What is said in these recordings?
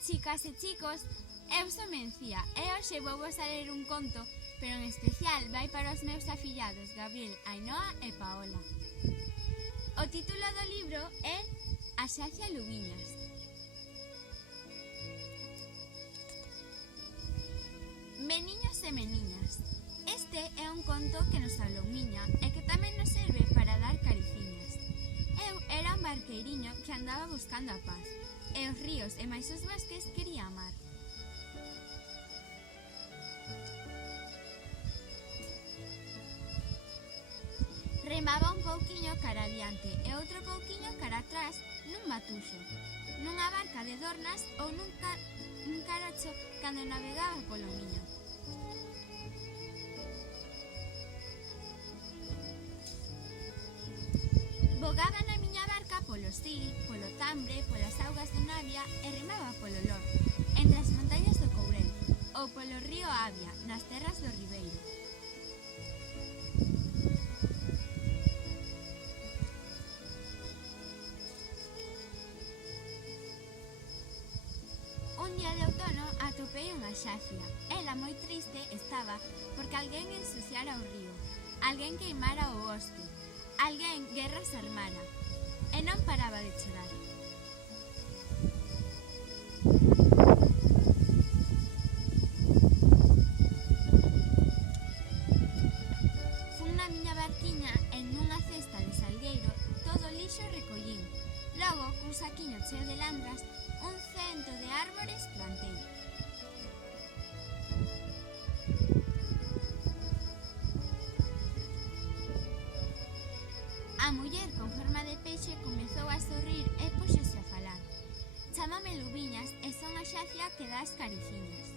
chicas e chicos, eu son Mencía e hoxe vou vos a ler un conto, pero en especial vai para os meus afillados Gabriel, Ainhoa e Paola. O título do libro é A xacia Luviñas. Meniños e meniñas, este é un conto que nos falou miña e que tamén nos serve para dar cariciñas. Eu era un barqueiriño que andaba buscando a paz, e os ríos e máis os bosques quería amar. Remaba un pouquiño cara adiante e outro pouquiño cara atrás nun batuxo, nunha barca de dornas ou nun caracho cando navegaba polo miño. Bogaba na miña barca polo Sil, polo Tambre, polas augas de Navia e remaba polo Lor, entre as montañas do Courel, ou polo río Avia, nas terras do Ribeiro. Un día de outono atopei unha xacia. Ela moi triste estaba porque alguén ensuciara o río, alguén queimara o bosque, alguén guerras armara, e non paraba de chorar. Fun na miña barquiña e nunha cesta de salgueiro todo o lixo recollín. Logo, cun saquiño cheo de landras, un cento de árbores plantei. A muller con forma de peixe comezou a sorrir e puxose a falar. Chámame Luviñas e son a xacia que dá as cariciñas.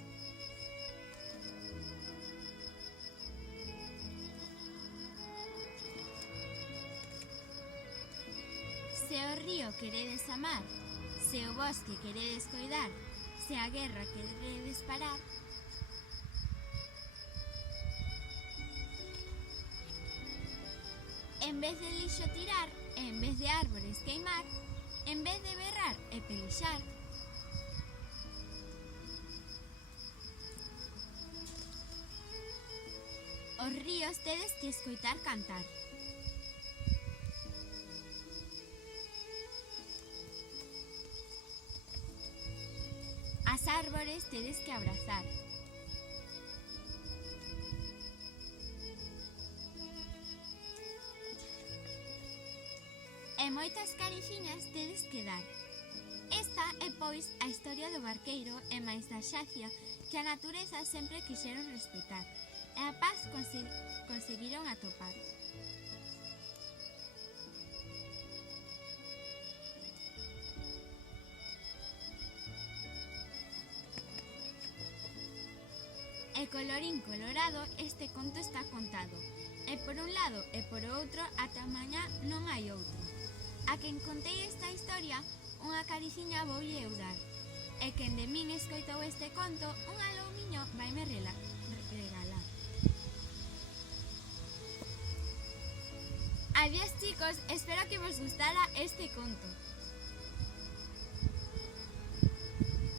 Se o río queredes amar, se o bosque queredes coidar, se a guerra queredes parar, en vez de lixo tirar, en vez de árbores queimar, en vez de berrar e pelexar, os ríos tedes que escoitar cantar. As árbores tedes que abrazar. E moitas cariciñas tedes que dar. Esta é, pois, a historia do barqueiro e máis da xacia que a natureza sempre quixeron respetar e a paz conseguiron atopar. E colorín colorado, este conto está contado. E por un lado e por outro, ata mañá non hai outro. A quen contei esta historia, unha cariciña voulle eu dar. E quen de min escoitou este conto, un aloumiño vaime regalar. Adiós chicos, espero que vos gustara este conto.